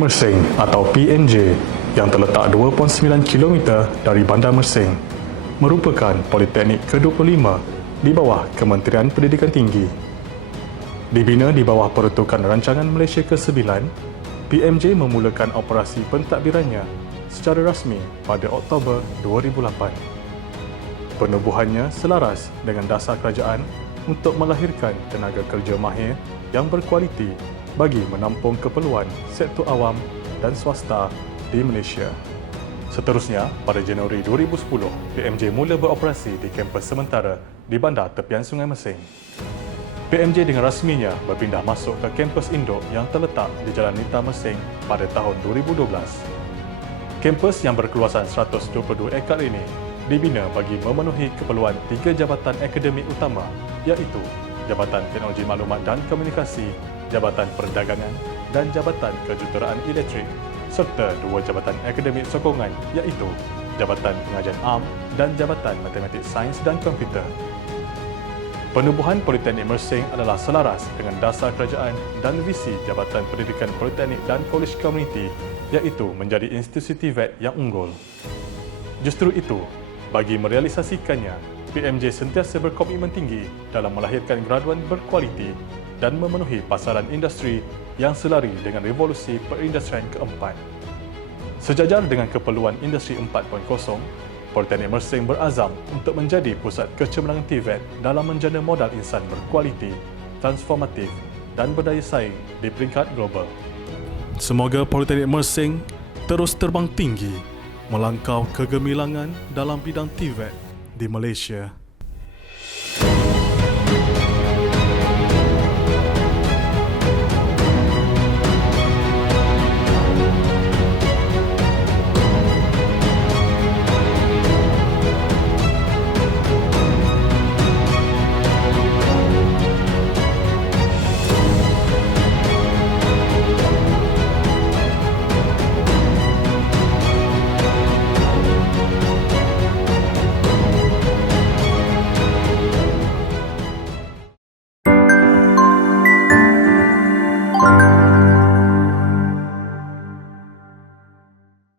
Mersing atau PMJ yang terletak 2.9 km dari Bandar Mersing merupakan politeknik ke-25 di bawah Kementerian Pendidikan Tinggi. Dibina di bawah Peruntukan Rancangan Malaysia ke-9, PMJ memulakan operasi pentadbirannya secara rasmi pada Oktober 2008. Penubuhannya selaras dengan dasar kerajaan untuk melahirkan tenaga kerja mahir yang berkualiti bagi menampung keperluan sektor awam dan swasta di Malaysia. Seterusnya, pada Januari 2010, PMJ mula beroperasi di kampus sementara di bandar tepian Sungai Mersing. PMJ dengan rasminya berpindah masuk ke kampus induk yang terletak di Jalan Nita Mersing pada tahun 2012. Kampus yang berkeluasan 122 ekar ini dibina bagi memenuhi keperluan 3 jabatan akademik utama, iaitu Jabatan Teknologi Maklumat dan Komunikasi, Jabatan Perdagangan dan Jabatan Kejuruteraan Elektrik, serta 2 jabatan akademik sokongan, iaitu Jabatan Pengajian Am dan Jabatan Matematik Sains dan Komputer. Penubuhan Politeknik Mersing adalah selaras dengan dasar kerajaan dan visi Jabatan Pendidikan Politeknik dan Kolej Komuniti, iaitu menjadi institusi TVET yang unggul. Justru itu, bagi merealisasikannya, PMJ sentiasa berkomitmen tinggi dalam melahirkan graduan berkualiti dan memenuhi pasaran industri yang selari dengan revolusi perindustrian keempat. Sejajar dengan keperluan Industri 4.0, Politeknik Mersing berazam untuk menjadi pusat kecemerlangan TVET dalam menjana modal insan berkualiti, transformatif dan berdaya saing di peringkat global. Semoga Politeknik Mersing terus terbang tinggi, melangkau kegemilangan dalam bidang TVET di Malaysia.